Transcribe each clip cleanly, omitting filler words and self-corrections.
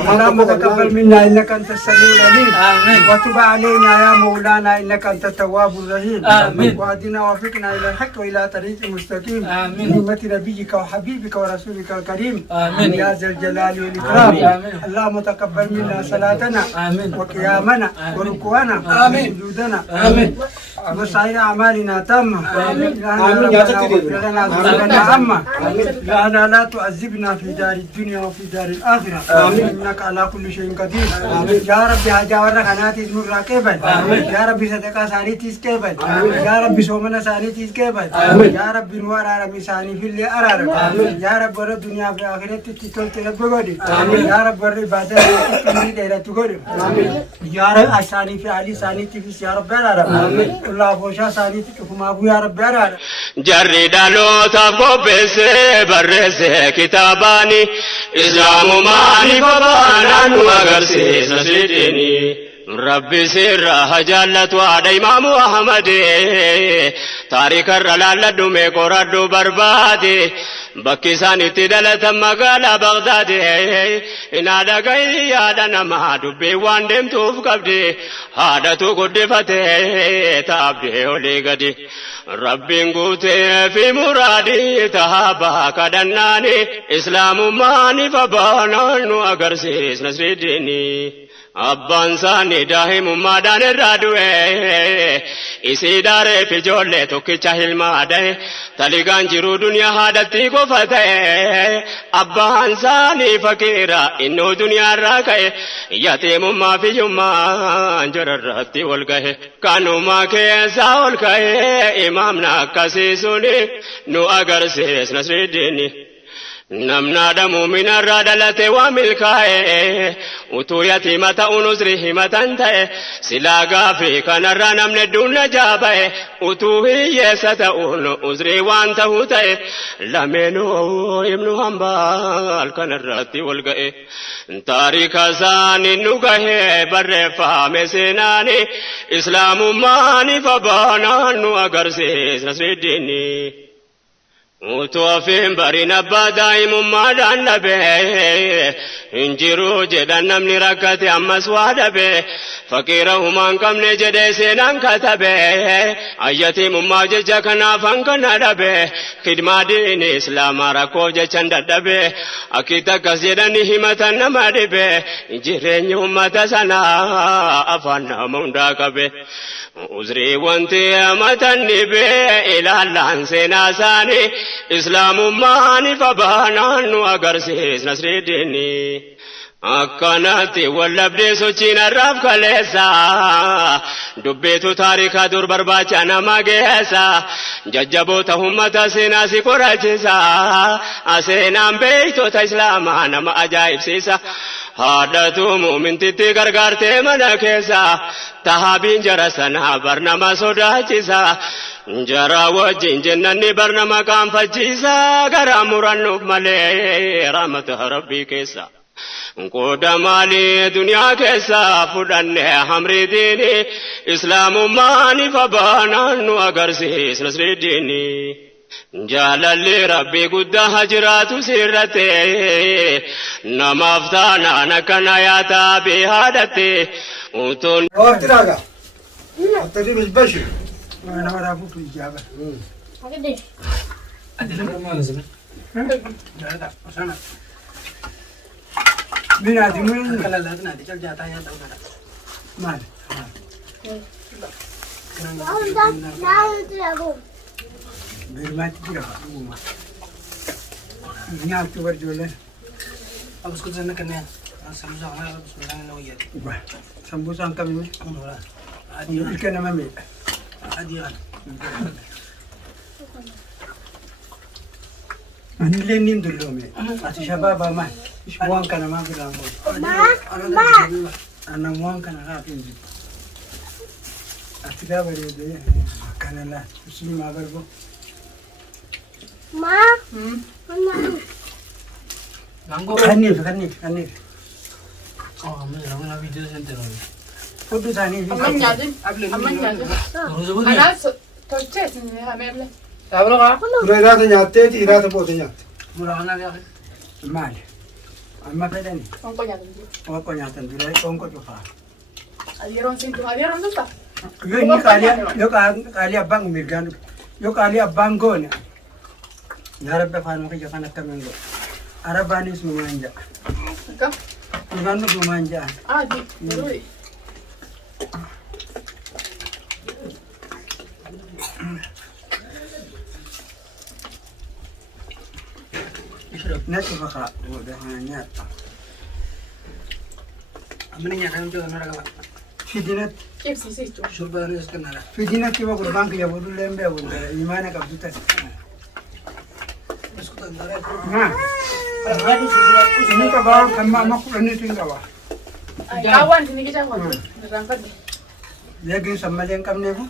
اللهم تقبل منا إنك أنت السميع العليم وتب علينا يا مولانا إنك أنت التواب الرحيم واهدنا وفقنا إلى الحق وإلى طريق مستقيم بحرمة نبيك وحبيبك ورسولك الكريم يا ذا الجلال والإكرام اللهم تقبل منا صلاتنا وقيامنا وركوعنا وسجودنا وسائر أعمالنا تامة لنا ذنوبنا عامة لا تعذبنا في دار الدنيا وفي دار الآخرة إنك على كل شيء قدير يا ربي هجاورنا خناتي اسم الراقبا يا ربي صدقا سانيتي اسكيبا يا ربي سومنا سانيتي اسكيبا يا ربي نوار عربي ساني في اللي أرارب يا رب ورد الدنيا في آخرة تتكل تلبغودي يا رب ورد بعد تكمل ديرة تقولي يا رب أساني في علي سانيتي في يا رب أرارب الله فوشا سانيتي كفما أبو يا رب أرارب جري دالو تابو بسي برسي كتاباني إسلام ماني فبانا نوغرسي سسيديني ربي سر هجالت وعد إمام أحمد تاريخ الرلال دمي قردو بربادي بكي ساني تدلت مقالة بغدادي إنا دقاي يادنا ما دبي واندم توف قبدي هذا تو قد فتي تابدي ولي قدي ربي نقوتي في مرادي تهابا كدناني إسلام ماني فبانا نوغرسي سسيديني Abbaan saanii daa'imummaadhaan irraa du'e isii daaree fi ijoollee tokkicha hilmaadhe taligaan jiruu duniyaa haadhatti qofa ta'e abbaan saanii fakiira innoo duniyaarraa ka'e yatiimummaa fi hiyyummaan jararratti wal gahe kanumaa keessaa ol ka'e imaamna akkasii suni nu agarsiisna Nasridiini. namnaadha muumina irraa dhalate waa milkaa'e utuu yatiima ta'uun uzrii himatan ta'e silaa gaafii kanarraa namni hedduun najaa ba'e utuu hiyyeessa ta'uun uzrii waan ta'uu ta'e lameenuu ibnu hambaal kanarratti wal ga'e taariika isaanii nu gahee barreeffame seenaani islaamummaani fabaanaan nu agarsiisna Nasridiini. Utuwafin barin abbaa daa'imummaadhaan dhabe hinjiruu jedhan namni rakkate ammas waa dhabe fakiira humaan qabne jedhee seenaan katabe ayyatiimummaa jecha kanaaf hankana dhabe khidmaa diini islaamaa rakkoo jechan dadhabe akkitti akkas jedhani himatan nama dhibe jireenyi ummata sanaa afaan nama hundaa qabe uzrii wanti amatan dhibe ilaallaan seenaa isaanii islaamummaani fabaanaan nu agarsiisna Nasridiini akkanatti wallabdee sochiin arraaf kaleessa dubbeetu taarikaa dur barbaacha nama geessa jajjaboota ummata seenaa si qoraachisa seenaan beektota islaamaa nama ajaa'ibsiisa haadhatu muumintitti gargaartee mana keessa tahaabiin jara sanaa barnama sodaachisa jara wajjin jennanni barnama qaanfachiisa garaa murannuuf malee rahmata rabbii keessa qooda maalii duniyaa keessa fudhanne hamrii diini islaamummaani fabaanaan nu agarsiisna Nasridiini jaalalli rabbii guddaa jiraatu sirratte namaaf taanaan akkana yaataa behaadhatte utuun وقت راجع الطريق البشر وانا ورا ابوك الاجابه قديش أدلم ما نزل لا لا انا من هذه من كلا لا تنادي كل جاتا يا دولا مال برمات جرا نيال تور جوله أبغى سكوت زنا كنيا سموسة أنا بسم الله نويا سمبوسه انت من ولا عادي كان مامي عادي أنا لين ندلومي أتى شباب ما وان كان ما بيلعب أنا وان كان غافين أتى ده بريء كان لا مسلم ما بربو ما خنيف من لما فيديو سنتر فدو ثاني أمان يادين أنا توجهت إني هميمله تعبلوا قا إذا تنياتي إذا تبغى تنيات مرة أنا يا أخي مال Amma fedhani. Qoonqoo nyaatan jiru. Qoonqoo nyaatan dura qoonqoo cufaa. Yeroon siin tumaa yeroon dhufta. Yoo inni qaalii abbaan mirgaan dhufe. Yoo qaalii abbaan goone. Yaa Rabbi afaan kiyya kan akkamiin godhe. Arabaanis numaan ja'a. Akkam? Numaan numaan ja'a. Yeroo. Natti fakaa nyaata. Amina nyaatan jiru nara qaba. Fidinatti. Qibsiisee jechuudha. Shurba nuyi as kennara. Fidinatti bakka gurbaan kiyya boodullee hin beeku imaana qabdu ta'e. Biskuuta hin taane. Inni qabaa kan amma kudhaniitu hin qabaa. Qaawwaan isin ijaa hoolu. Irraanfadhe. Leegin sammalee hin qabneefu.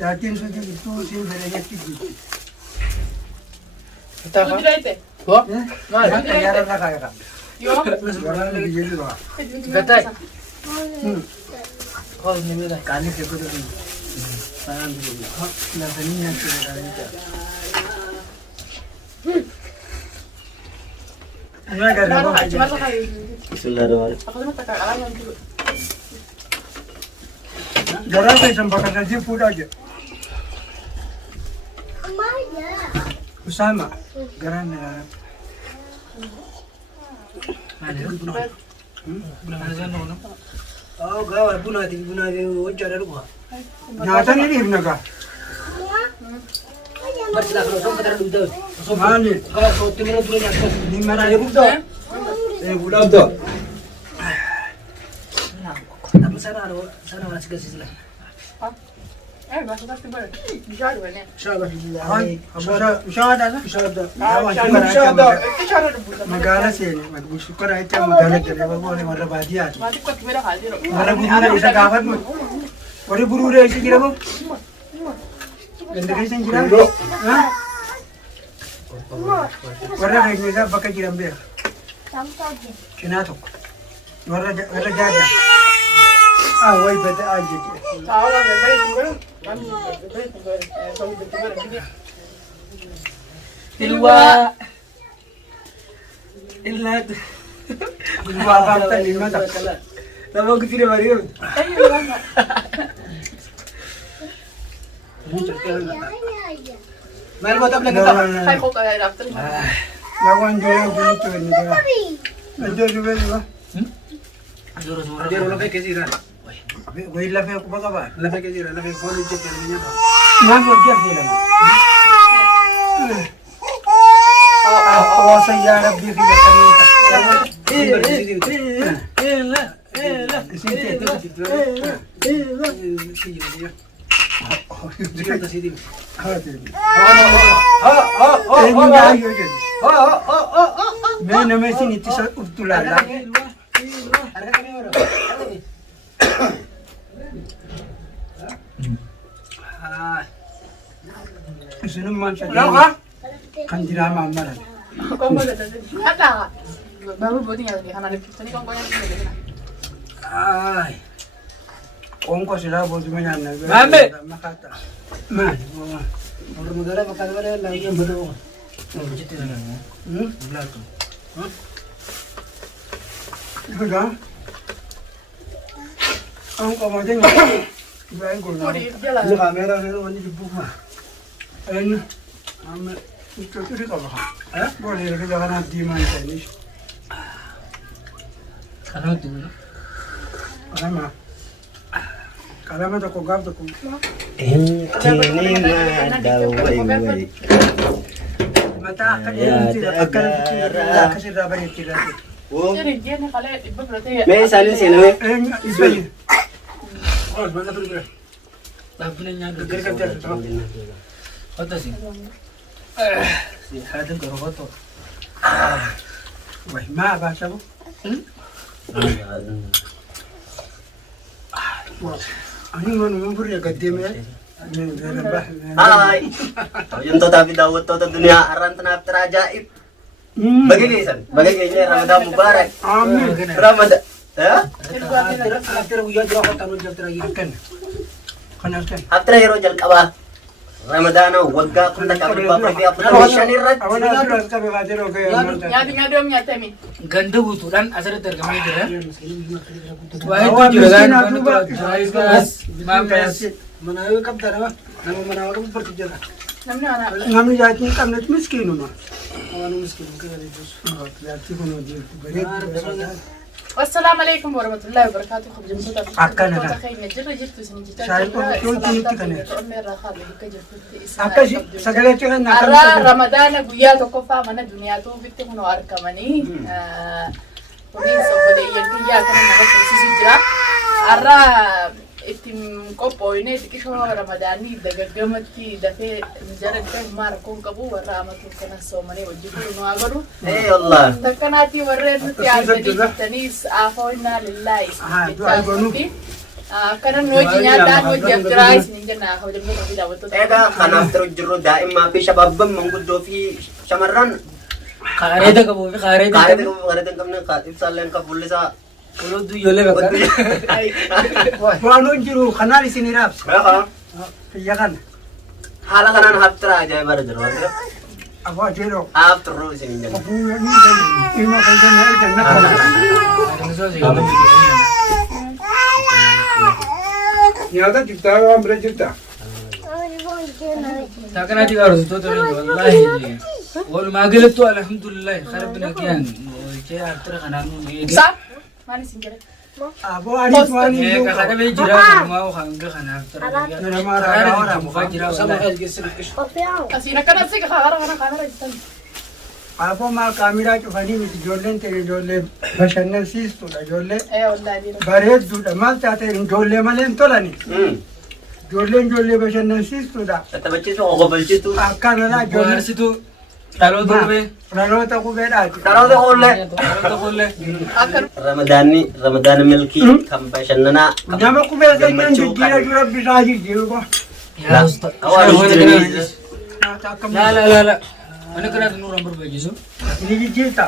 Daatiin suutii bittuu siin fedhanetti jiru. Suuti dhoyte. Maal? Xayyaara irra kaayata. Yoo. Waraana biyya jiru. Gatai. Kau ni mila. Kali ke kudu ni. Sayang dulu. Lalu ni yang kita ada. Ini agak Baru ribet. cuma sekali. Bismillahirrahmanirrahim. Aku cuma tak kalah yang dulu. Jarang saya sampai saja food aja. Usama. Garan. Oh, gawa buna di wajah ada dua. Nyata ni ni naga. Baca kalau kamu kadang dulu. Mali. Kalau kau tinggal dulu nyata. Ni mana ya budak? Budak tu. Tapi sana ada sikit sila. Masuk pasti boleh. Bisa dua ni. Syabas. Hai, usaha ada lah. Itu cara dulu. Magala sini, syukur aja magala jadi apa boleh warna bahagia. Mati kau kira hadir. Warna buru bisa kawan pun. Warna buru deh sih kira bu. Gendera sih kira. Warna kayak ni kan pakai kira ambil. Kena tu. Warna jaga. Wai bete aja. Tahu lah, bete juga. Kan bete juga. Tahu bete juga ni. Ilwa. Illat. Ilwa apa lima tak. Nama aku tidak mariam. Mana mau tak boleh kita? Hai kau kayak daftar. Lawan jual beli tu ni dia. Jual juga juga. Dia orang pakai sih kan? Wai lah aku baca apa? Lebih ke sini, lebih phone cek ni nya. Nama dia film. Oh saya Rabbi kita kan dirama amaran. Kau boleh dah. Ada. Baru buat tinggal di kanan itu. Tadi kau yang ni. Ay. Ongko sila bo dumayan na. Mami! Makata. Man. Orang negara makan mana lagi yang betul. Jadi tu kan. Belah tu. Sudah. Ongko macam ni. Baik guna. Kau di jalan. Ini kamera ni ni dibuka. Ini. Ame. Itu tu dia apa? Boleh kita jangan di mana ni. Kalau tu. Kalama tu kau gap tu kau. Intini daw way. Mata akan kasi rabay tira. Jadi dia ni kalau ibu berarti. May salin sino eh? Isbay. Oh, mana tu dia? Tapi ni nya geger kan dia tu. Apa sih? Si hadin ko roto. Wah, ma bahasa bu. Ani mana mungkin ya gadem ya. Ay. Yung to tapi daw to dunia aran tanap terajaib. Bagay kayaknya Ramadan Mubarak. Amin. Ramadan. Ya? Akhir uya jauh kau tahu jauh terakhir kan. Kenalkan. After hero jal kaba. رمضان وقع كل كابل بابا في أبو شاني رد أولا أقول لك أبغى أجرو كي nyaati doom nyaatami. Ganda guutuudhaan asirratti argamee jira. Awaan Waa'ee jira miskiina kan duuba maamees manaa qabda nama nama manaa qabda barti jira Namni ana. namni jaatiin qabnet miskiinuma awaan miskiinu kee jaatii kun hojii bareedu Wassalamu alaikum warahmatullahi wabarakatuh. Khubjumtoota fi Akkana dha. keenya jirra jirtu isin jitaa. Shaayii qulqulluutti nutti kana. Akkasi akkasi sagalee ciran Arra Ramadaana guyyaa tokkoffaa mana duniyaatu ofitti kun argamanii waliin sobboleeyyan biyyaa kana nama tursiisu jira. Arra ittiin qophooyne xiqqishoo Ramadaanii dagaggamatti dafee jara gahummaa rakkoon qabu warra amatuuf kanas soomanii wajjin nu haa godhu. إيه والله Takkanaatti warreen nuti yaadanii jirtaniis aafoo innaa lillaahi isin akkana nu hojii nyaadhaan hojii aftiraa isin jenna hojjetoota fi daawwattoota. إيه خلاص ترجعوا دائما في شباب من قدو في شمران qaareeda qabuu fi qaareeda قاعدة qabu. قاعدة كمنا قاعدة سالين كفوليسا Oloddu ijoollee bakka. waan jiru kanaan isin raabsa بقى fiyya kana حالا كنا هفترا جاي برجر وانتر afaa jeeroo هفترو سين جنا ilma keessan erga nakana nyaata jirtaa waan bira jirta Taakanaati gaarusitoota wallaahi walumaa galattuu alhamdulillahi karbina kiyaan kee artira kanaan eege. Saa maal isin jedhe? aboo anis waan hin Ka kadhamee jira walumaa hanga kanaaf tara. Nama raagaa waraabaa. Mufaa jira wallaahi. Asiin akkanatti kaara kana kaamera jirtan. aboo maal kaamiraa cufanii miti ijoolleen ta'e ijoollee bashannansiistuudha ijoollee Wallaahi. bareedduudha maal taate ijoollee malee hin tolani ijoollee bashannansiistuudha تبجيتو أو قبلجيتو akkanadha ijoollee Bohaarsituu dhaloota qubee. dhaloota qubeedhaati ترى ده قولة Dhaloota qollee. Akka رمضان ملكي كم بشننا nama qubee sanyaan jijjiira dura bisaa jijjiiru Yaa usta. La. Mana kanaaf nurra barbaachisu. ni jijjiirta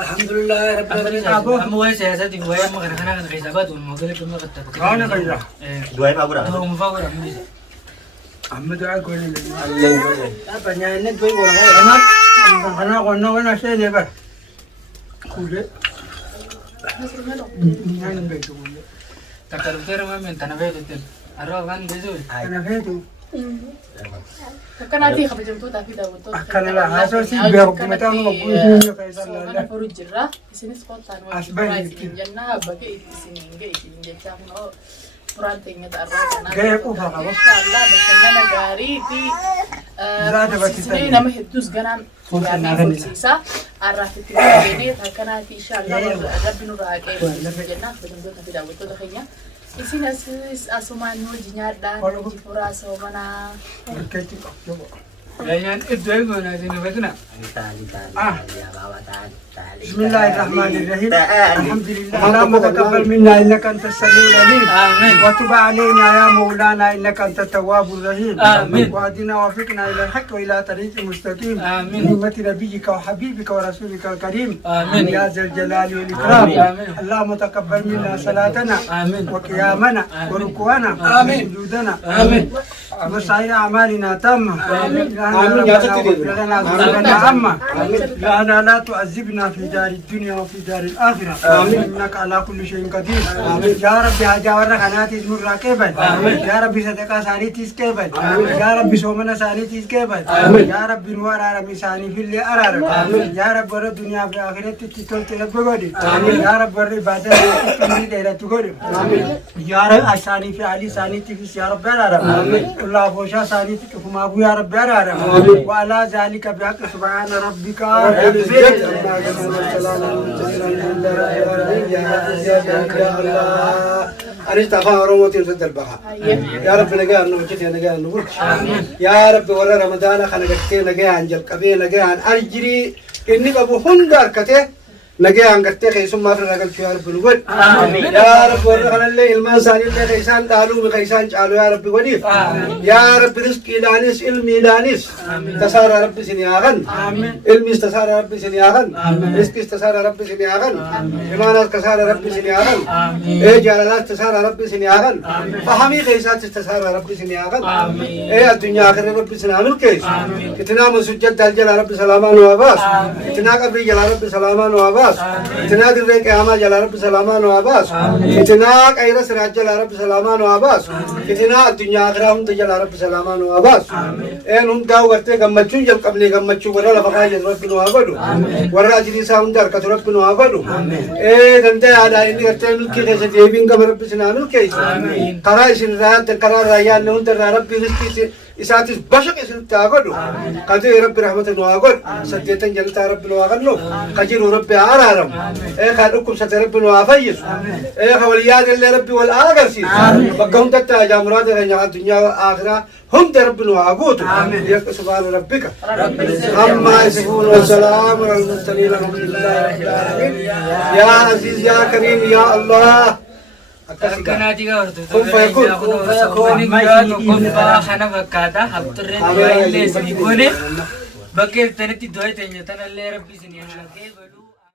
Alhamdulillah rabbil alamin. Amma waa'ee siyaasaatiif waa'ee amma kana kana keessaa baatu walumaa galatti amma qatta. Kaana fayyaa. دواي ما قرأ Ta'uu mufaa godha amma. amma du'aa goone apa nyaanne du'e kana qonna wana seene bara kulee nyaanne beeku kulee Takka dhufteera maameen tana fayyadatte. Har'a afaan geessu. kana feetu akkanaatti kabajamtootaa fi daawwattoota. akkanadha haasoo si beeku mataa nu qabu isin keessan Soomana laala furu jirra. Isinis qottaan As bahi isin jennaa bakka isin ga'e isin jechaa kunoo furaan teenya xarraa kanaa. Ga'ee quufa qaba. Inshaallah bashannana gaarii fi Zaata bakki horsiisnee ta'e. nama hedduus ganaan yaadnee fursiisaa. Har'aaf itti fayyadee akkanaatti inshaallah rabbi nurraa haqee jennaa kabajamtoota fi daawwattoota keenya. Isin asumaan nu hojii nyaadhaan hojii furaa soomanaa. bakkeetti qabu Lanyaan iddoo eegoon asiin fakkina. بسم الله الرحمن الرحيم الحمد لله اللهم تقبل منا انك انت السميع العليم آمين. وتب علينا يا مولانا انك انت التواب الرحيم آمين. واهدنا وفقنا الى الحق والى طريق مستقيم آمين. بحرمة نبيك وحبيبك ورسولك الكريم آمين. يا ذا الجلال والاكرام آمين. اللهم تقبل منا صلاتنا آمين. وقيامنا آمين. وركوعنا آمين. وسجودنا آمين. وسائر اعمالنا تامه آمين. لنا ذنوبنا عامه لنا لا تعذبنا في دار الدنيا وفي دار الآخرة إنك على كل شيء قدير يا ربي هجاورنا خناتي اسمر راكبل يا ربي صدقا ساني تسكبل يا ربي سومنا ساني تسكبل يا ربي نوار عربي ساني في اللي أرارك يا رب ورد الدنيا في الآخرة تتول تلبغودي يا رب ورد بعد تتمني ديرة تغودي يا رب أساني في علي ساني تفيس يا رب أرارك الله فوشا ساني تكفما أبو يا رب أرارك وعلى ذلك بحق سبحان ربك رب أنا استغفر رومتي وسد البقاء يا رب نجاه نوجتي نجاه نقول يا رب ورا رمضان خلقتي نجاه عن جل كبير نجاه عن أجري إني أبو هندار كته نجي عن قتة خيسون ما في رجال يا رب نقول يا رب ورنا اللي المان ساني اللي خيسان تعلو بخيسان تعلو يا رب ودي يا رب رزق إلانيس علم إلانيس تسار رب سنياغن علم استسار رب سنياغن رزق استسار رب سنياغن إيمانات كسار رب سنياغن إيه جلالات تسار رب سنياغن فهمي خيسات استسار رب سنياغن إيه الدنيا آخر رب سنامل كيس كتنا مسجد دل رب سلامان وعباس كتنا قبر جل رب سلامان وعباس كتنا درك أعمال جل رب سلامان وعباس كتنا كيرس راج جل رب سلامان وعباس كتنا الدنيا آخر هم تجل رب سلامان وعباس إيه هم داو کرتے گمچون جل قبل گمچون ورا لفقاي رب نوابلو ورا جلسا هم در كتر رب نوابلو إيه دنده على إني کرتے ملك كيس ديبين قبر رب سنامل كيس قرائش الرات قرار ريان نون در رب رزقي إساتيس بشق إسن تاغلو قدي رب رحمة نواغل سجيتن جلتا رب نواغلو قجيرو رب عرارم إيه خالقكم ست رب نوافيس إيه خوليات اللي ربي والآغرسي بقهم تتا جامرات غنيا الدنيا والآخرة هم رب نواغوتو يك سبحان ربك أما يصفون والسلام على المرسلين الحمد لله رب العالمين يا عزيز يا كريم يا الله Akkanati ka orto. Kun fayakun. Kun fayakun. Kun bahana bakata. Habturre diwa ille sini kone. Bakir tanati doy tanya tanale rabbi sini.